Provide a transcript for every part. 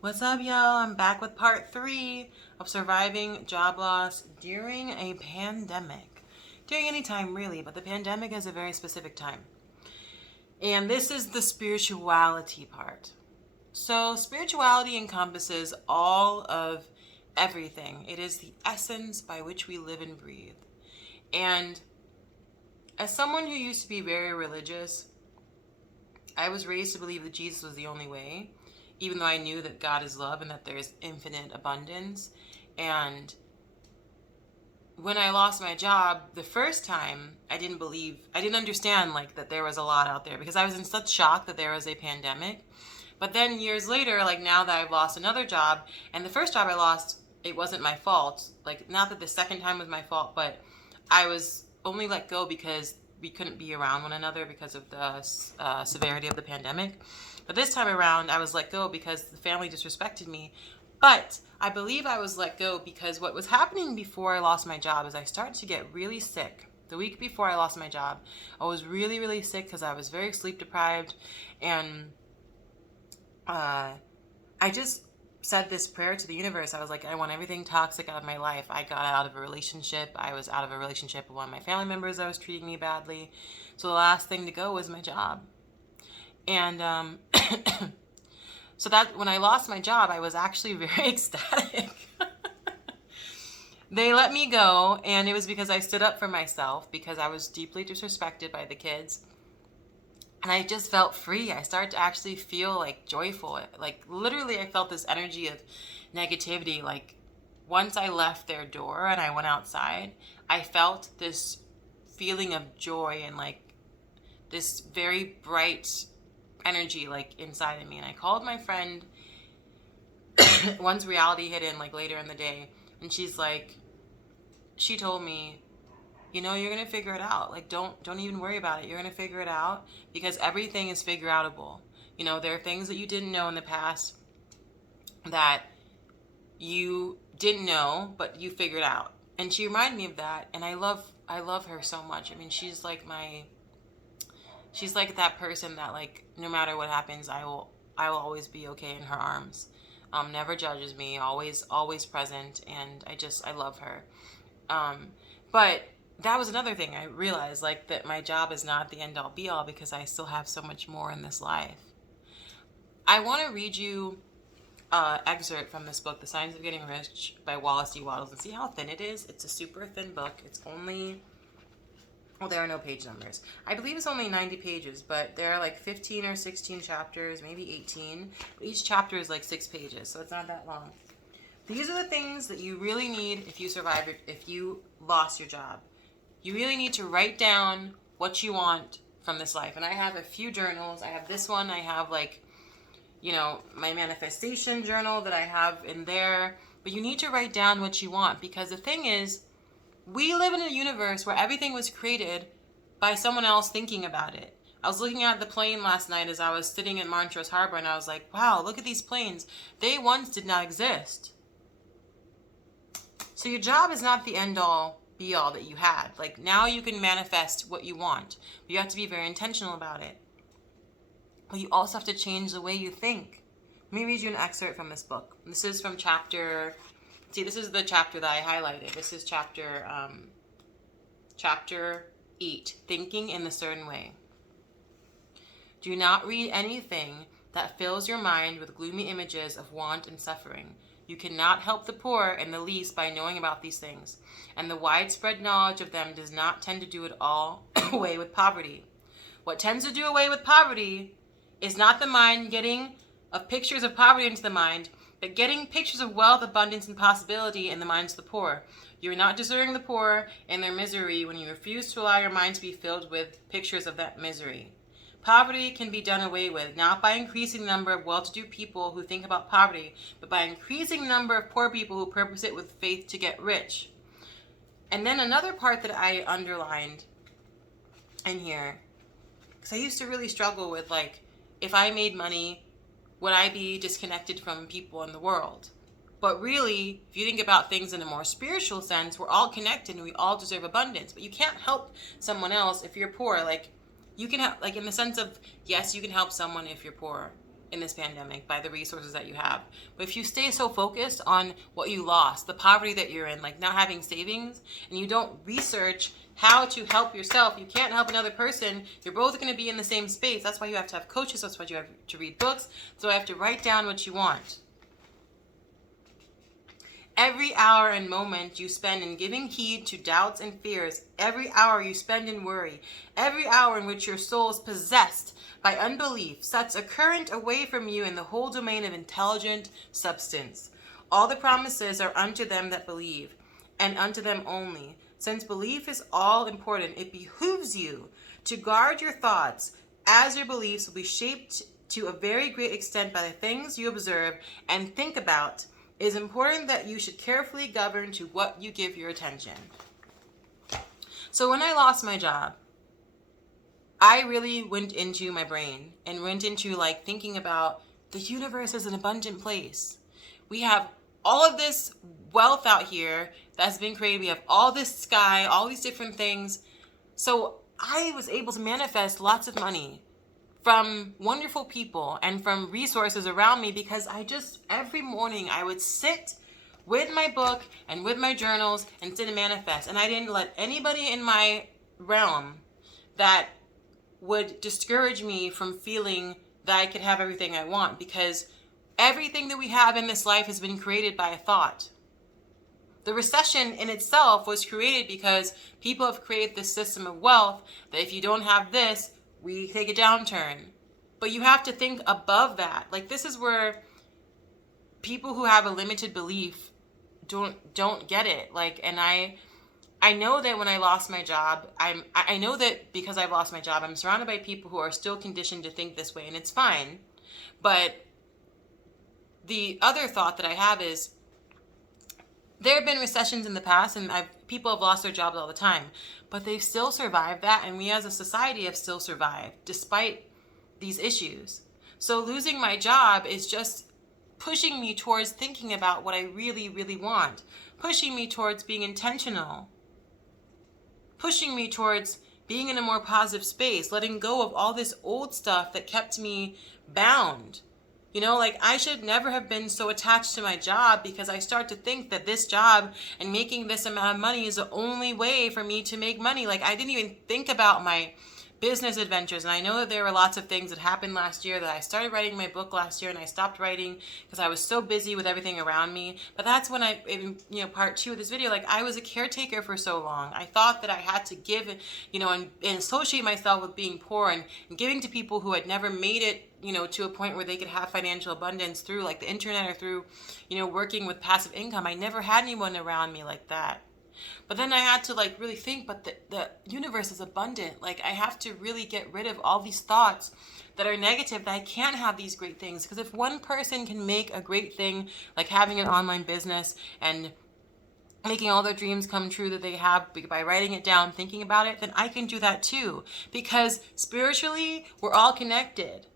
What's up, y'all? I'm back with part 3 of surviving job loss during a pandemic. During any time, really, but the pandemic is a very specific time. And this is the spirituality part. So, spirituality encompasses all of everything, it is the essence by which we live and breathe. And as someone who used to be very religious, I was raised to believe that Jesus was the only way, even though I knew that God is love and that there's infinite abundance. And when I lost my job the first time, I didn't understand like that there was a lot out there because I was in such shock that there was a pandemic. But then years later, like now that I've lost another job, and the first job I lost, it wasn't my fault. Like, not that the second time was my fault, but I was only let go because we couldn't be around one another because of the severity of the pandemic. But this time around, I was let go because the family disrespected me. But I believe I was let go because what was happening before I lost my job is I started to get really sick. The week before I lost my job, I was really, really sick because I was very sleep deprived. And I just said this prayer to the universe. I was like, I want everything toxic out of my life. I got out of a relationship. I was out of a relationship with one of my family members that was treating me badly. So the last thing to go was my job. And so that when I lost my job, I was actually very ecstatic. They let me go, and it was because I stood up for myself because I was deeply disrespected by the kids. And I just felt free. I started to actually feel like joyful. Like literally I felt this energy of negativity. Like once I left their door and I went outside, I felt this feeling of joy and like this very bright energy like inside of me. And I called my friend once reality hit in like later in the day, and she told me, you're gonna figure it out. Like don't even worry about it. You're gonna figure it out because everything is figure outable. There are things that you didn't know in the past that you didn't know, but you figured out. And she reminded me of that, and I love her so much. I mean, she's like that person that like no matter what happens, I will always be okay in her arms. Never judges me, always present, and I love her. But that was another thing I realized, like that my job is not the end all be all because I still have so much more in this life. I want to read you an excerpt from this book, The Science of Getting Rich by Wallace D. Wattles, and see how thin it is. It's a super thin book. It's only, well, there are no page numbers. I believe it's only 90 pages, but there are like 15 or 16 chapters, maybe 18. Each chapter is like 6 pages, so it's not that long. These are the things that you really need if you lost your job. You really need to write down what you want from this life. And I have a few journals. I have this one. I have my manifestation journal that I have in there. But you need to write down what you want because the thing is, we live in a universe where everything was created by someone else thinking about it. I was looking at the plane last night as I was sitting in Montrose Harbor, and I was like, wow, look at these planes. They once did not exist. So your job is not the end all be all that you had. Like now you can manifest what you want. But you have to be very intentional about it. But you also have to change the way you think. Let me read you an excerpt from this book. This is from this is the chapter that I highlighted. This is chapter 8, Thinking in a Certain Way. Do not read anything that fills your mind with gloomy images of want and suffering. You cannot help the poor in the least by knowing about these things, and the widespread knowledge of them does not tend to do it all away with poverty. What tends to do away with poverty is not the mind getting of pictures of poverty into the mind, but getting pictures of wealth, abundance, and possibility in the minds of the poor. You are not deserting the poor in their misery when you refuse to allow your mind to be filled with pictures of that misery. Poverty can be done away with, not by increasing the number of well-to-do people who think about poverty, but by increasing the number of poor people who purpose it with faith to get rich. And then another part that I underlined in here, because I used to really struggle with, like, if I made money, would I be disconnected from people in the world? But really, if you think about things in a more spiritual sense, we're all connected and we all deserve abundance. But you can't help someone else if you're poor. Like, you can have, like, in the sense of, yes, you can help someone if you're poor. in this pandemic by the resources that you have. But if you stay so focused on what you lost, the poverty that you're in, like not having savings, and you don't research how to help yourself, you can't help another person, you're both going to be in the same space. That's why you have to have coaches. That's why you have to read books. So I have to write down what you want. Every hour and moment you spend in giving heed to doubts and fears, every hour you spend in worry, every hour in which your soul is possessed by unbelief, sets a current away from you in the whole domain of intelligent substance. All the promises are unto them that believe, and unto them only. Since belief is all important, it behooves you to guard your thoughts, as your beliefs will be shaped to a very great extent by the things you observe and think about. It is important that you should carefully govern to what you give your attention. So when I lost my job, I really went into my brain and went into like thinking about the universe as an abundant place. We have all of this wealth out here that's been created. We have all this sky, all these different things. So I was able to manifest lots of money from wonderful people and from resources around me, because every morning I would sit with my book and with my journals and sit and manifest. And I didn't let anybody in my realm that would discourage me from feeling that I could have everything I want, because everything that we have in this life has been created by a thought. The recession in itself was created because people have created this system of wealth that if you don't have this, we take a downturn. But you have to think above that. Like, this is where people who have a limited belief don't get it. Like, and I know that when I lost my job, I know that because I've lost my job, I'm surrounded by people who are still conditioned to think this way, and it's fine. But the other thought that I have is, there have been recessions in the past, and people have lost their jobs all the time, but they've still survived that, and we as a society have still survived despite these issues. So losing my job is just pushing me towards thinking about what I really, really want, pushing me towards being intentional, pushing me towards being in a more positive space, letting go of all this old stuff that kept me bound. You know, like, I should never have been so attached to my job, because I start to think that this job and making this amount of money is the only way for me to make money. Like, I didn't even think about my business adventures. And I know that there were lots of things that happened last year, that I started writing my book last year and I stopped writing because I was so busy with everything around me. But that's when part 2 of this video, like, I was a caretaker for so long. I thought that I had to give, and associate myself with being poor and giving to people who had never made it, to a point where they could have financial abundance through like the internet or through, working with passive income. I never had anyone around me like that. But then I had to like really think, but the universe is abundant. Like, I have to really get rid of all these thoughts that are negative, that I can't have these great things. Because if one person can make a great thing, like having an online business and making all their dreams come true that they have by writing it down, thinking about it, then I can do that too. Because spiritually, we're all connected.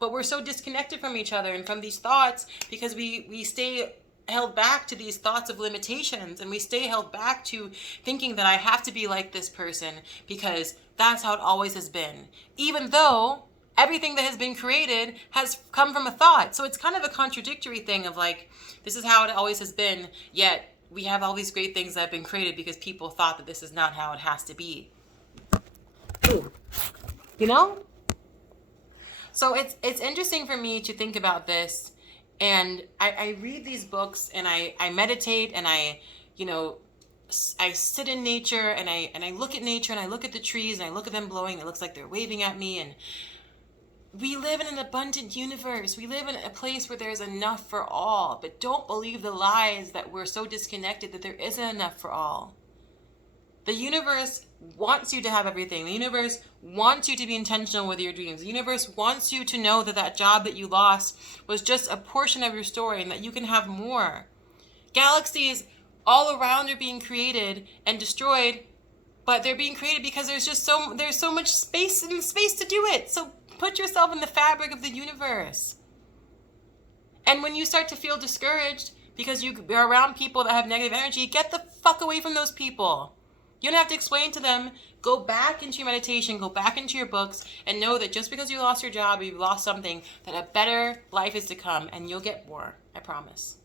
But we're so disconnected from each other and from these thoughts, because we stay held back to these thoughts of limitations, and we stay held back to thinking that I have to be like this person because that's how it always has been, even though everything that has been created has come from a thought. So it's kind of a contradictory thing of like, this is how it always has been, yet we have all these great things that have been created because people thought that this is not how it has to be. So it's interesting for me to think about this. And I read these books and I meditate and I sit in nature and I look at nature and I look at the trees and I look at them blowing. It looks like they're waving at me. And we live in an abundant universe. We live in a place where there's enough for all. But don't believe the lies that we're so disconnected that there isn't enough for all. The universe wants you to have everything. The universe wants you to be intentional with your dreams. The universe wants you to know that that job that you lost was just a portion of your story and that you can have more. Galaxies all around are being created and destroyed, but they're being created because there's so much space to do it. So put yourself in the fabric of the universe. And when you start to feel discouraged because you're around people that have negative energy, get the fuck away from those people. You don't have to explain to them. Go back into your meditation, go back into your books, and know that just because you lost your job or you've lost something, that a better life is to come, and you'll get more. I promise.